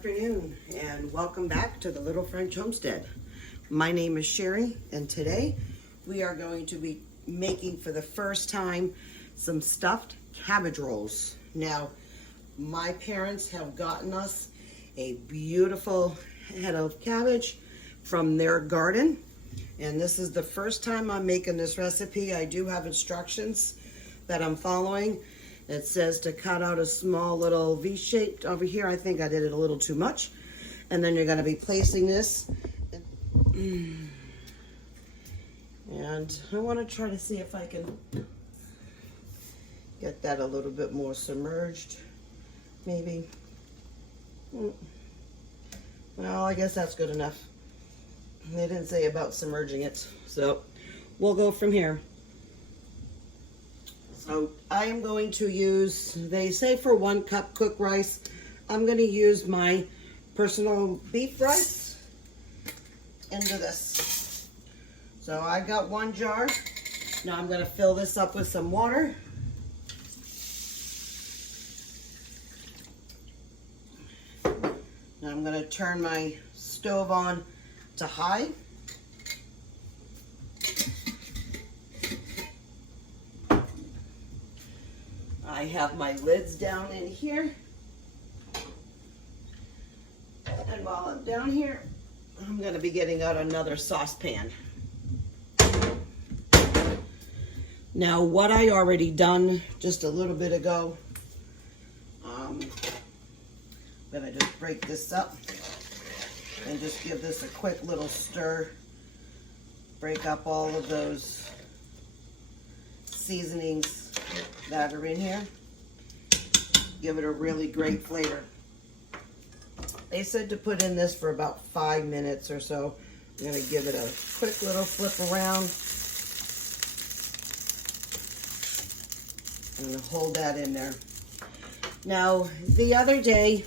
afternoon and welcome back to the Little French Homestead. My name is Sherry and today we are going to be making for the first time some stuffed cabbage rolls. Now my parents have gotten us a beautiful head of cabbage from their garden and this is the first time I'm making this recipe. I do have instructions that I'm following. It says to cut out a small little V-shape over here. I think I did it a little too much. And then you're going to be placing this. And I want to try to see if I can get that a little bit more submerged. Maybe. Well, I guess that's good enough. They didn't say about submerging it. So we'll go from here. So I am going to use, they say for 1 cup cooked rice, I'm going to use my personal beef rice into this. So I got 1 jar. Now I'm going to fill this up with some water. Now I'm going to turn my stove on to high. I have my lids down in here, and while I'm down here, I'm going to be getting out another saucepan. Now what I already done just a little bit ago, I'm going to just break this up and just give this a quick little stir, break up all of those seasonings that are in here. Give it a really great flavor. They said to put in this for about 5 minutes or so. I'm going to give it a quick little flip around. I'm going to hold that in there. Now, the other day,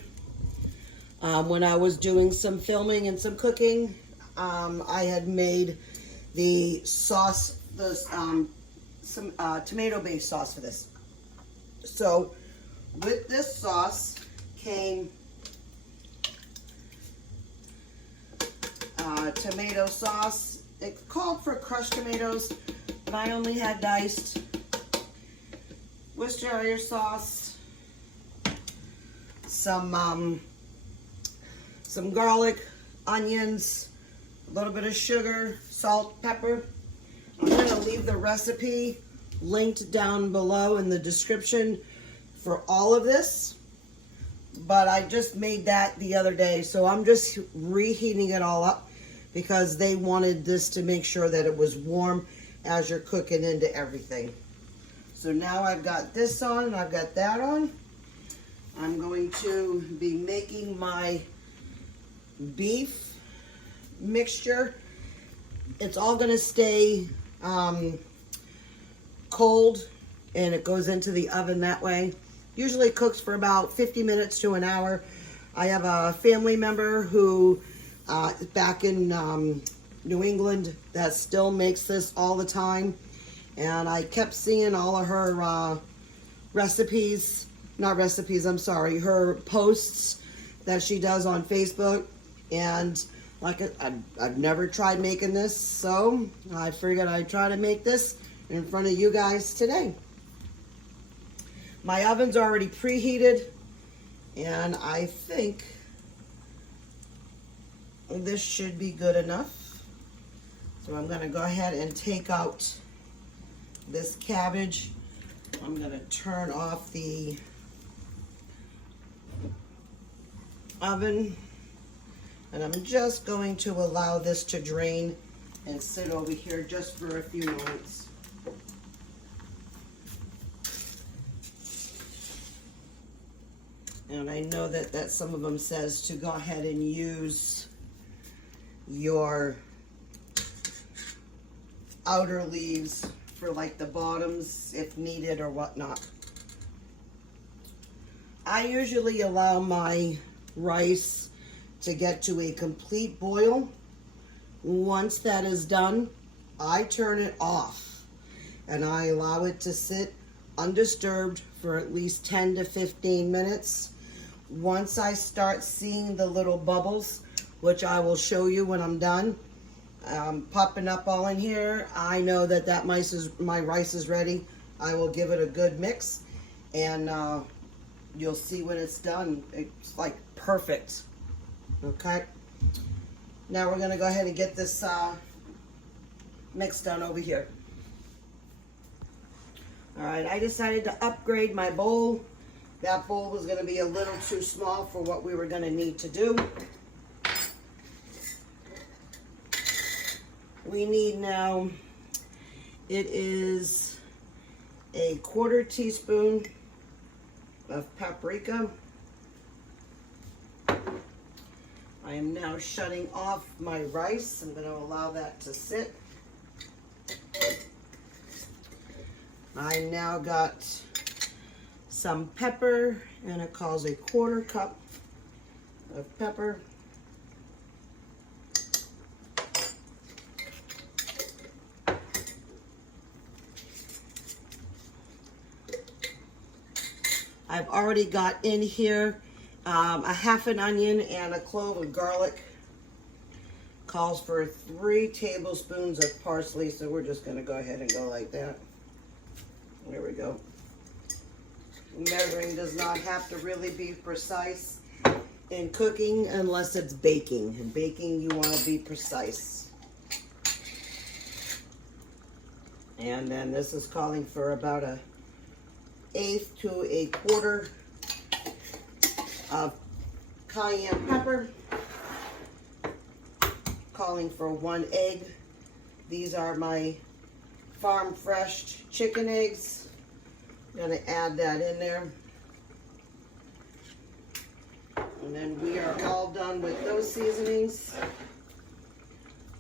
when I was doing some filming and some cooking, I had made the sauce, some tomato-based sauce for this. So with this sauce came tomato sauce. It called for crushed tomatoes, but I only had diced. Worcestershire sauce, some garlic, onions, a little bit of sugar, salt, pepper. I'm going to leave the recipe linked down below in the description for all of this, but I just made that the other day, so I'm just reheating it all up because they wanted this to make sure that it was warm as you're cooking into everything. So now I've got this on and I've got that on. I'm going to be making my beef mixture. It's all going to stay cold and it goes into the oven that way. Usually cooks for about 50 minutes to an hour. I have a family member who back in New England that still makes this all the time, and I kept seeing all of her her posts that she does on Facebook, and like I've never tried making this, so I figured I'd try to make this in front of you guys today. My oven's already preheated, and I think this should be good enough. So I'm going to go ahead and take out this cabbage. I'm going to turn off the oven, and I'm just going to allow this to drain and sit over here just for a few moments. And I know that some of them says to go ahead and use your outer leaves for like the bottoms if needed or whatnot. I usually allow my rice to get to a complete boil. Once that is done, I turn it off and I allow it to sit undisturbed for at least 10 to 15 minutes. once I start seeing the little bubbles, which I will show you when I'm done, popping up all in here, I know that my rice is ready. I will give it a good mix, and you'll see when it's done. It's like perfect. Okay. Now we're gonna go ahead and get this mix done over here. All right, I decided to upgrade my bowl. That bowl was gonna be a little too small for what we were gonna need to do. We need now, it is a 1/4 teaspoon of paprika. I am now shutting off my rice. I'm going to allow that to sit. I now got some pepper, and it calls a 1/4 cup of pepper. I've already got in here a 1/2 an onion and a clove of garlic. Calls for 3 tablespoons of parsley, so we're just going to go ahead and go like that. There we go. Measuring does not have to really be precise in cooking unless it's baking. In baking, you want to be precise. And then this is calling for about a 1/8 to a 1/4 of cayenne pepper. Calling for 1 egg. These are my farm fresh chicken eggs. I'm gonna add that in there. And then we are all done with those seasonings.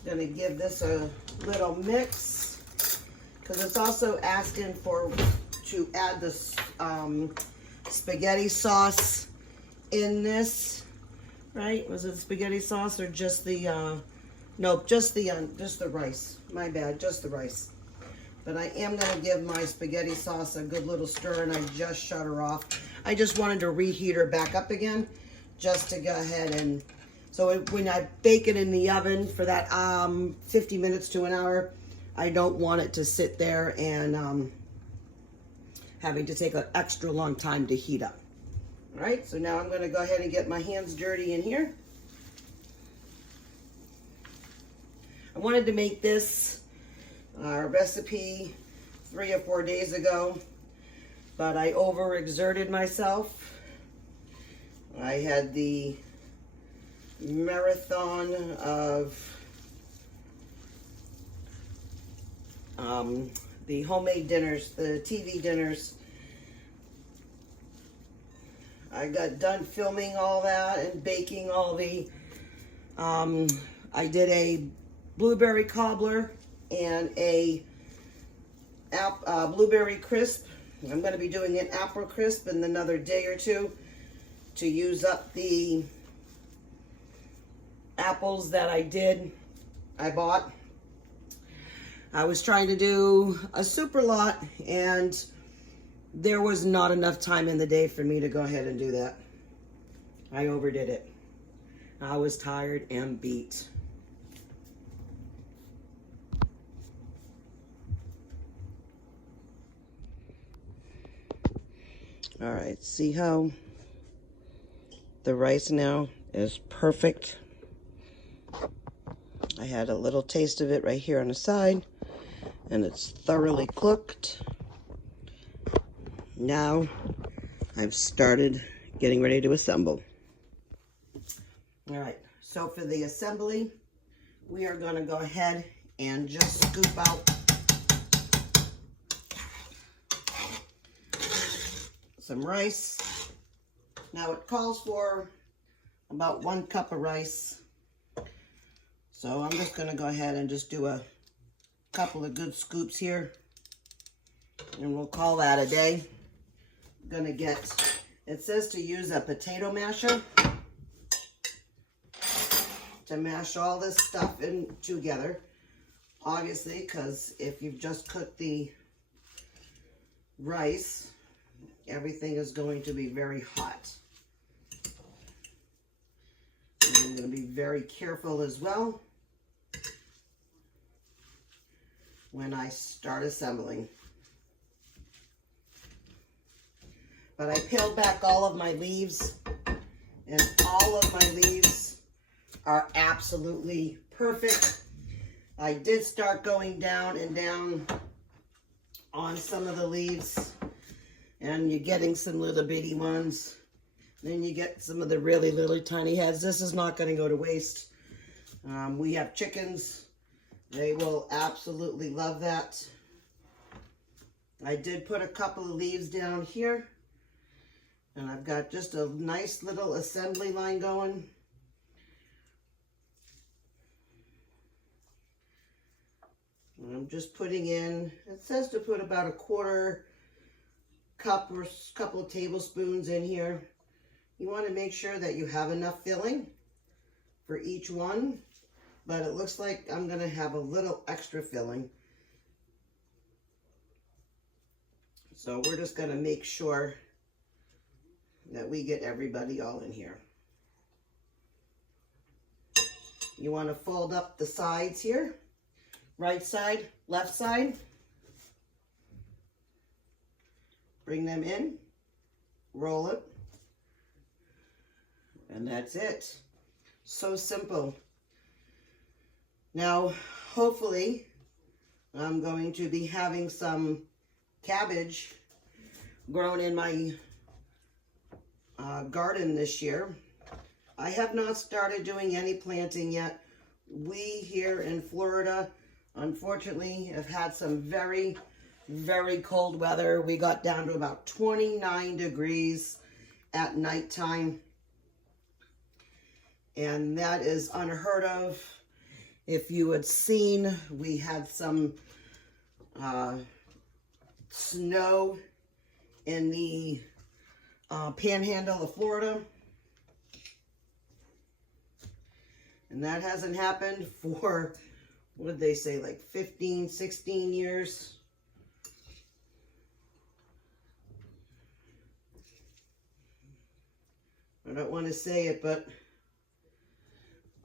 Gonna give this a little mix, because it's also asking to add this spaghetti sauce in this, right? Was it spaghetti sauce or just the nope, just the rice. My bad, just the rice. But I am gonna give my spaghetti sauce a good little stir, and I just shut her off. I just wanted to reheat her back up again, just to go ahead and, so when I bake it in the oven for that 50 minutes to an hour, I don't want it to sit there and having to take an extra long time to heat up. All right, so now I'm gonna go ahead and get my hands dirty in here. I wanted to make this recipe 3 or 4 days ago, but I overexerted myself. I had the marathon of the homemade dinners, the TV dinners. I got done filming all that and baking all the, I did a blueberry cobbler and a blueberry crisp. I'm going to be doing an apple crisp in another day or two to use up the apples that I bought. I was trying to do a super lot, and there was not enough time in the day for me to go ahead and do that. I overdid it. I was tired and beat. All right, see how the rice now is perfect. I had a little taste of it right here on the side, and it's thoroughly cooked. Now I've started getting ready to assemble. All right, so for the assembly, we are going to go ahead and just scoop out some rice. Now it calls for about 1 cup of rice. So I'm just going to go ahead and just do a couple of good scoops here, and we'll call that a day. I'm going to get, it says to use a potato masher to mash all this stuff in together. Obviously, because if you've just cooked the rice, everything is going to be very hot. I'm going to be very careful as well when I start assembling. But I peeled back all of my leaves, and all of my leaves are absolutely perfect. I did start going down and down on some of the leaves, and you're getting some little bitty ones. Then you get some of the really little tiny heads. This is not going to go to waste. We have chickens. They will absolutely love that. I did put a couple of leaves down here, and I've got just a nice little assembly line going. And I'm just putting in, it says to put about a quarter cup or a couple of tablespoons in here. You want to make sure that you have enough filling for each one, but it looks like I'm going to have a little extra filling. So we're just going to make sure that we get everybody all in here. You want to fold up the sides here, right side, left side. Bring them in, roll it, and that's it. So simple. Now, hopefully, I'm going to be having some cabbage grown in my garden this year. I have not started doing any planting yet. We here in Florida, unfortunately, have had some very, very cold weather. We got down to about 29 degrees at nighttime, and that is unheard of. If you had seen, we had some snow in the panhandle of Florida, and that hasn't happened for, what did they say, like 15, 16 years. I don't want to say it, but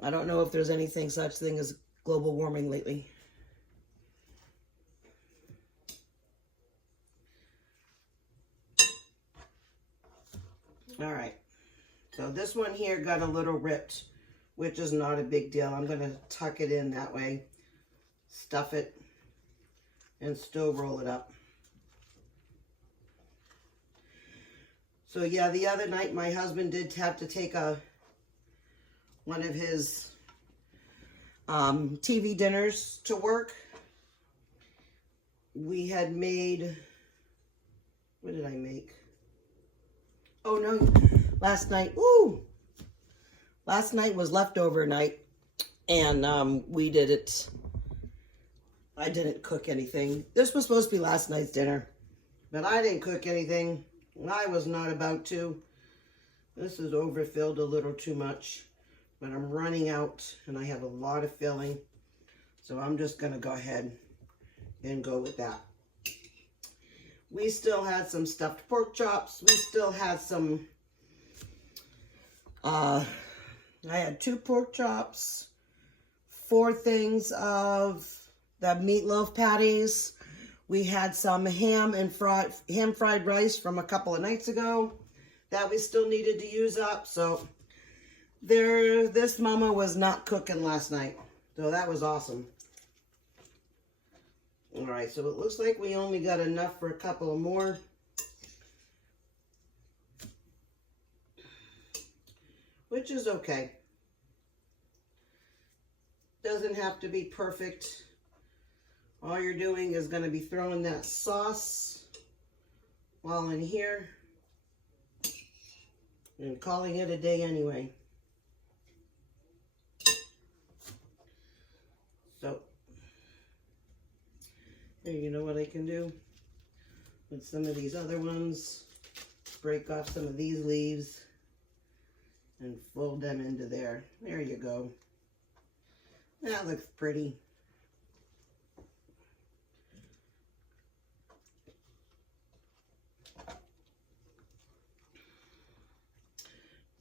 I don't know if there's anything such thing as global warming lately. All right, so this one here got a little ripped, which is not a big deal. I'm going to tuck it in that way, stuff it, and still roll it up. So yeah, the other night my husband did have to take one of his TV dinners to work. We had made, what did I make? Oh no, last night was leftover night, and we did it. I didn't cook anything. This was supposed to be last night's dinner, but I didn't cook anything. I was not about to. This is overfilled a little too much, but I'm running out and I have a lot of filling. So I'm just going to go ahead and go with that. We still had some stuffed pork chops. We still had some, I had 2 pork chops, 4 things of the meatloaf patties. We had some ham fried rice from a couple of nights ago that we still needed to use up. So this mama was not cooking last night. So that was awesome. All right, so it looks like we only got enough for a couple of more. Which is okay. Doesn't have to be perfect. All you're doing is going to be throwing that sauce while in here and calling it a day anyway. So, here, you know what I can do with some of these other ones? Break off some of these leaves and fold them into there. There you go. That looks pretty.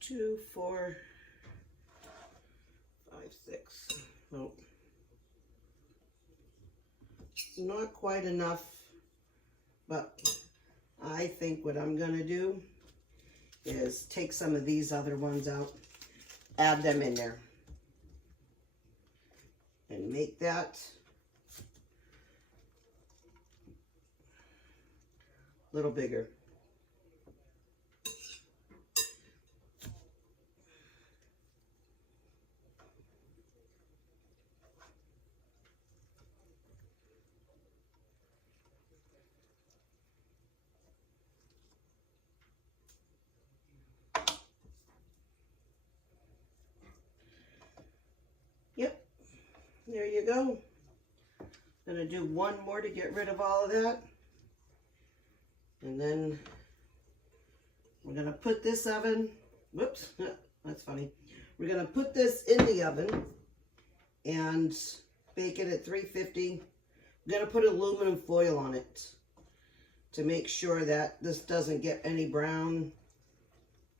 Two, 4, 6. Nope. Not quite enough, but I think what I'm gonna do is take some of these other ones out, add them in there, and make that a little bigger. Yep, there you go. Gonna do one more to get rid of all of that. And then we're gonna put this oven, whoops, that's funny. We're gonna put this in the oven and bake it at 350. I'm gonna put aluminum foil on it to make sure that this doesn't get any brown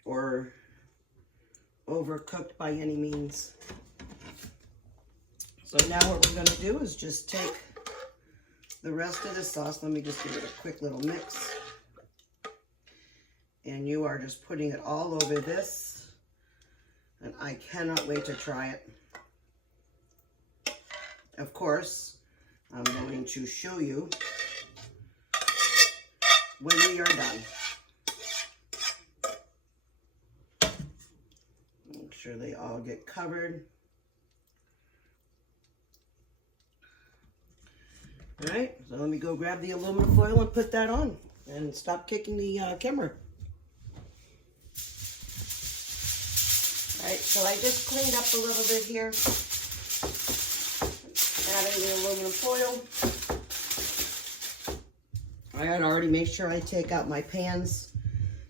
or overcooked by any means. So now what we're gonna do is just take the rest of the sauce. Let me just give it a quick little mix. And you are just putting it all over this. And I cannot wait to try it. Of course, I'm going to show you when we are done. Make sure they all get covered. All right, so let me go grab the aluminum foil and put that on and stop kicking the camera. All right, so I just cleaned up a little bit here, adding the aluminum foil. I had already made sure I take out my pans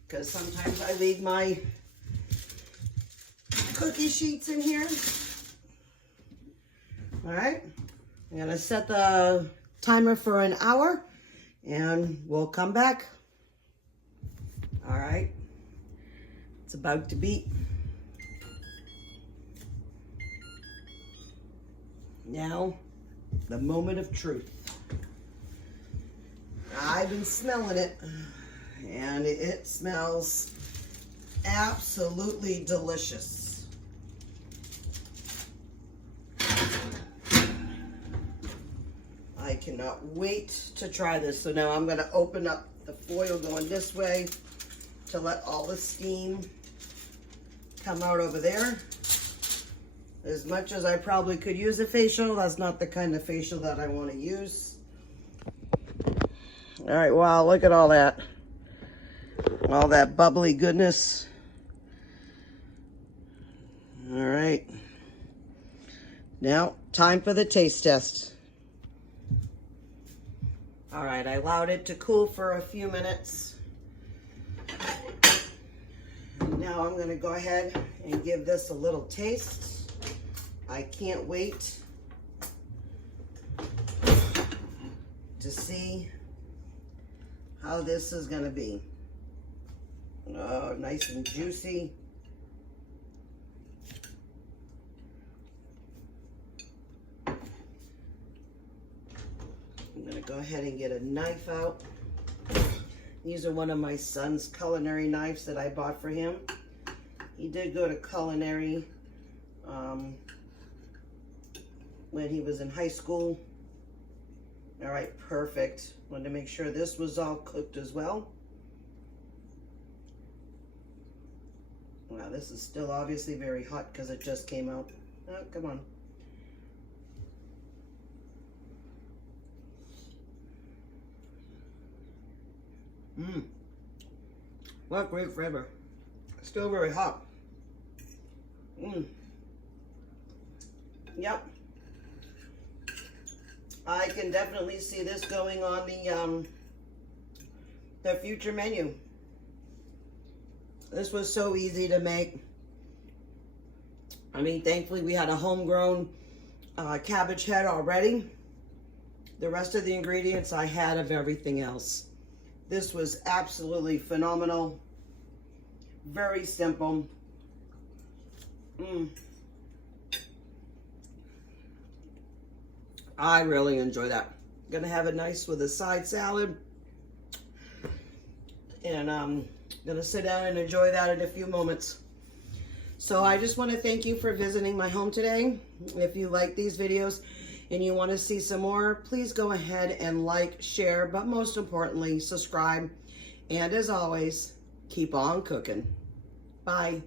because sometimes I leave my cookie sheets in here. All right, I'm gonna set the timer for an hour and we'll come back. All right, it's about to beat. Now, the moment of truth. I've been smelling it and it smells absolutely delicious. I cannot wait to try this. So now I'm going to open up the foil going this way to let all the steam come out over there. As much as I probably could use a facial, that's not the kind of facial that I want to use. All right, wow, look at all that. All that bubbly goodness. All right. Now, time for the taste test. All right, I allowed it to cool for a few minutes. And now I'm gonna go ahead and give this a little taste. I can't wait to see how this is gonna be. Oh, nice and juicy. I'm gonna go ahead and get a knife out. These are one of my son's culinary knives that I bought for him. He did go to culinary when he was in high school. All right, perfect. Wanted to make sure this was all cooked as well. Wow, this is still obviously very hot because it just came out. Oh, come on. What great flavor. Still very hot. Yep. I can definitely see this going on the future menu. This was so easy to make. I mean, thankfully we had a homegrown cabbage head already. The rest of the ingredients I had of everything else. This was absolutely phenomenal. Very simple. I really enjoy that. Gonna have it nice with a side salad. And I'm gonna sit down and enjoy that in a few moments. So I just want to thank you for visiting my home today. If you like these videos and you want to see some more, please go ahead and like, share, but most importantly, subscribe. And as always, keep on cooking. Bye.